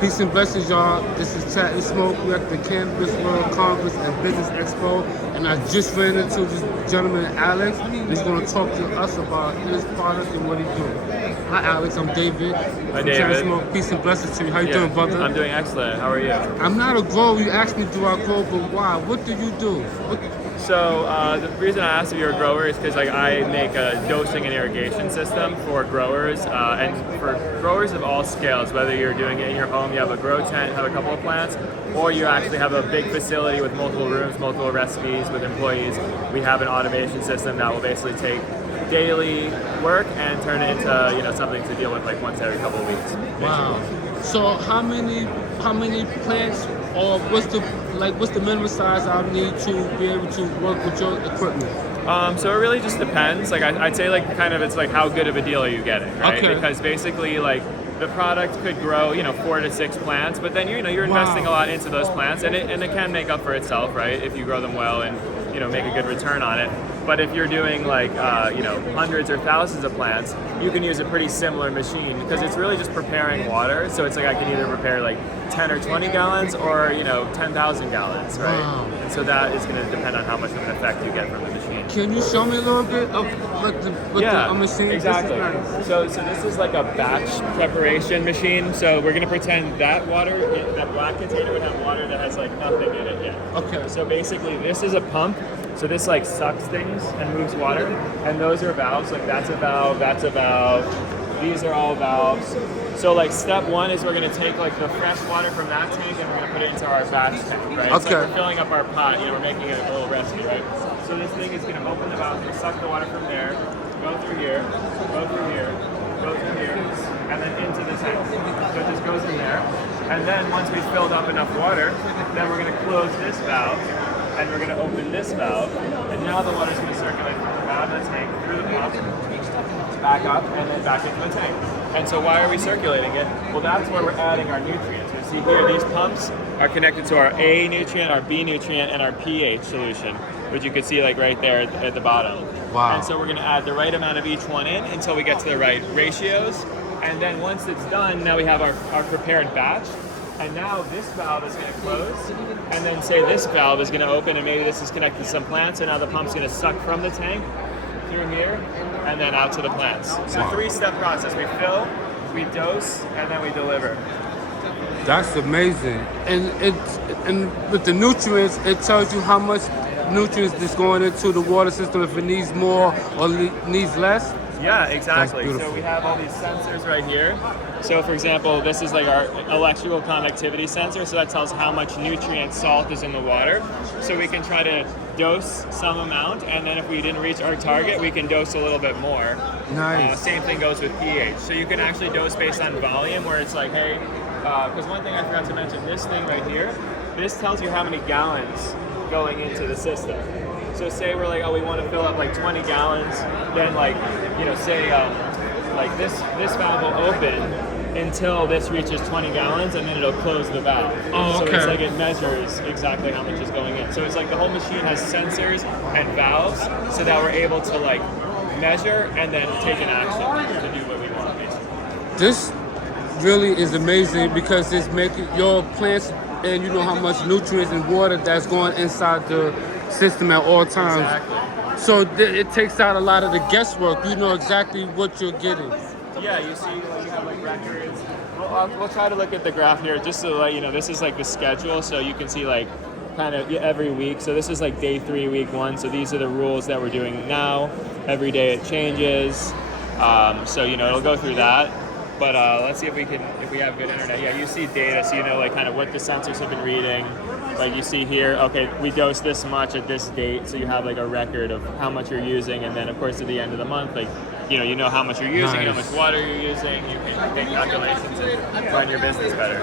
Peace and blessings, y'all. This is Chat and Smoke. We're at the Cannabis World Congress and Business Expo, and I just ran into this gentleman, Alex. He's going to talk to us about his product and what he's doing. Hi, Alex. I'm David. Hi, from David. Chat and Smoke. Peace and blessings to you. How you doing, brother? I'm doing excellent. How are you? I'm not a grower. You asked me, do I grow, but why? What do you do? So the reason I asked if you're a grower is because I make a dosing and irrigation system for growers, and for growers of all scales, whether you're doing it in your home, you have a grow tent, have a couple of plants, or you actually have a big facility with multiple rooms, multiple recipes with employees. We have an automation system that will basically take daily work and turn it into something to deal with like once every couple of weeks. Wow. So how many plants, or what's the minimum size I need to be able to work with your equipment? So it really just depends. Like I'd say it's like how good of a deal are you getting, right? Okay. Because basically like the product could grow 4 to 6 plants, but then you're investing a lot into those plants, and it can make up for itself, right? If you grow them well and make a good return on it. But if you're doing like hundreds or thousands of plants, you can use a pretty similar machine because it's really just preparing water. So it's like I can either prepare like 10 or 20 gallons or 10,000 gallons, right? Wow. And so that is going to depend on how much of an effect you get from the machine. Can you show me a little bit of what the machine? Exactly. Nice. So this is like a batch preparation machine. So we're gonna pretend that that black container would have water that has like nothing in it yet. Okay. So basically, this is a pump. So this like sucks things and moves water, and those are valves. Like that's a valve, that's a valve. These are all valves. So like step one is we're gonna take like the fresh water from that tank and we're gonna put it into our batch tank, right? Okay. So we're filling up our pot. We're making it a little recipe, right? So this thing is gonna open the valve, and suck the water from there, go through here, go through here, go through here, and then into the tank. So it just goes in there. And then once we've filled up enough water, then we're gonna close this valve, and we're gonna open this valve, and now the water's gonna circulate out of the tank, through the pump, back up, and then back into the tank. And so why are we circulating it? Well, that's where we're adding our nutrients. You see here, these pumps are connected to our A nutrient, our B nutrient, and our pH solution, which you can see like right there at the bottom. Wow. And so we're gonna add the right amount of each one in until we get to the right ratios. And then once it's done, now we have our prepared batch. And now this valve is going to close, and then say this valve is going to open, and maybe this is connected to some plants, and now the pump's going to suck from the tank through here, and then out to the plants. So Wow. 3-step process. We fill, we dose, and then we deliver. That's amazing. And with the nutrients, it tells you how much nutrients is going into the water system, if it needs more or needs less. Yeah, exactly. That's beautiful. So we have all these sensors right here. So for example, this is like our electrical conductivity sensor. So that tells how much nutrient salt is in the water. So we can try to dose some amount, and then if we didn't reach our target, we can dose a little bit more. Nice. Same thing goes with pH. So you can actually dose based on volume, where it's like, hey, because one thing I forgot to mention, this thing right here, this tells you how many gallons going into the system. So say we're like, oh, we want to fill up like 20 gallons, then like, say like this valve will open until this reaches 20 gallons, and then it'll close the valve. Oh, okay. So it's like it measures exactly how much is going in. So it's like the whole machine has sensors and valves, so that we're able to like measure and then take an action to do what we want, basically. This really is amazing because it's making your plants, and you know how much nutrients and water that's going inside the system at all times. Exactly. So it takes out a lot of the guesswork. You know exactly what you're getting. Yeah, you see, like, you have like records. We'll try to look at the graph here just to let you know. This is like the schedule, so you can see like kind of every week. So this is like day 3, week 1. So these are the rules that we're doing now. Every day it changes. So it'll go through that. But let's see if we have good internet. Yeah, you see data, so you know like kind of what the sensors have been reading. Like you see here, okay, we dosed this much at this date, so you have like a record of how much you're using, and then of course at the end of the month, like you know how much you're using, how much water you're using. You can make calculations and run your business better.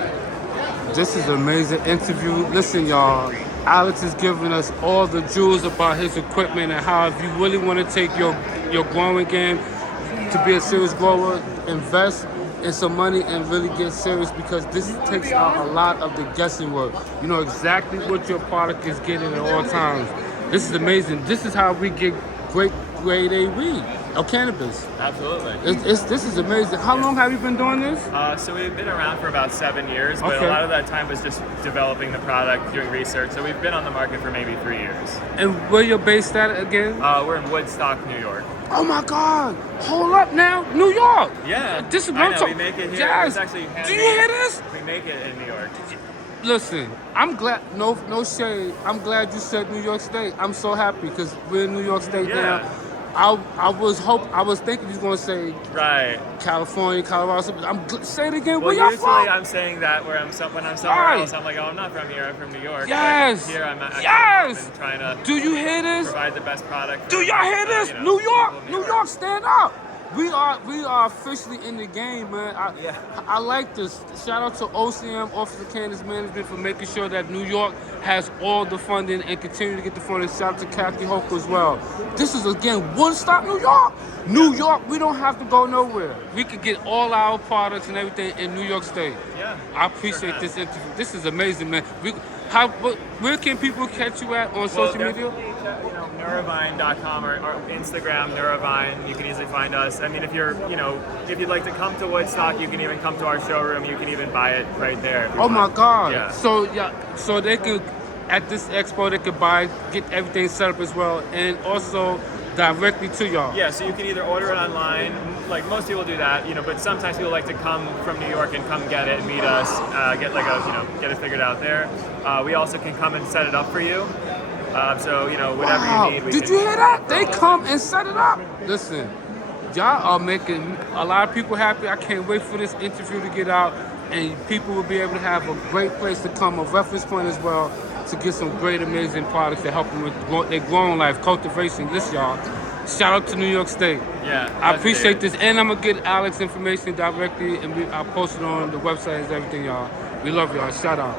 This is an amazing interview. Listen, y'all, Alex is giving us all the jewels about his equipment and how if you really want to take your growing game to be a serious grower, invest in some money and really get serious, because this takes out a lot of the guessing work. You know exactly what your product is getting at all times. This is amazing. This is how we get great grade A weed. of cannabis. Absolutely. This is amazing. How long have you been doing this? So we've been around for about 7 years, but Okay. a lot of that time was just developing the product, doing research. So we've been on the market for maybe 3 years. And where you're based at again? We're in Woodstock, New York. Oh my God! Hold up now, New York. Yeah, This is I what I'm know, talking. we make it here. Yes. It's actually Do you hear this? We make it in New York. Listen, I'm glad. No shade. I'm glad you said New York State. I'm so happy because we're in New York State Yeah. now. I was thinking you was gonna say Right. California, Colorado. Say it again. Well, Where y'all usually from? I'm saying that when I'm somewhere Right. else, I'm like, oh, I'm not from here. I'm from New York. Yes. But here I'm actually Yes. trying to Do you hear this? provide the best product. Do for, y'all hear this? you know, New York, people in New York, stand up. We are officially in the game, man. Yeah. I like this. Shout out to OCM, Office of Cannabis Management, for making sure that New York has all the funding and continue to get the funding. Shout out to Kathy Hope as well. This is again Woodstock, New York. New York, we don't have to go nowhere. We could get all our products and everything in New York State. Yeah. I appreciate this interview. This is amazing, man. Where can people catch you at on social media? Nuravine.com or Instagram Nuravine. You can easily find us. I mean, if you'd like to come to Woodstock, you can even come to our showroom. You can even buy it right there. if you Oh my want. God! Yeah. So they can at this expo they could get everything set up as well, and also directly to y'all. Yeah, so you can either order it online, like most people do that, but sometimes people like to come from New York and come get it and meet us, get it figured out there. We also can come and set it up for you. So, whatever Wow. you need. Did you hear that? They come and set it up. Listen, y'all are making a lot of people happy. I can't wait for this interview to get out, and people will be able to have a great place to come, a reference point as well, to get some great, amazing products that help them with their growing life, cultivation. Listen, y'all, shout out to New York State. Yeah. I appreciate this, and I'm gonna get Alex information directly, and I'll post it on the website and everything, y'all. We love y'all. Shout out.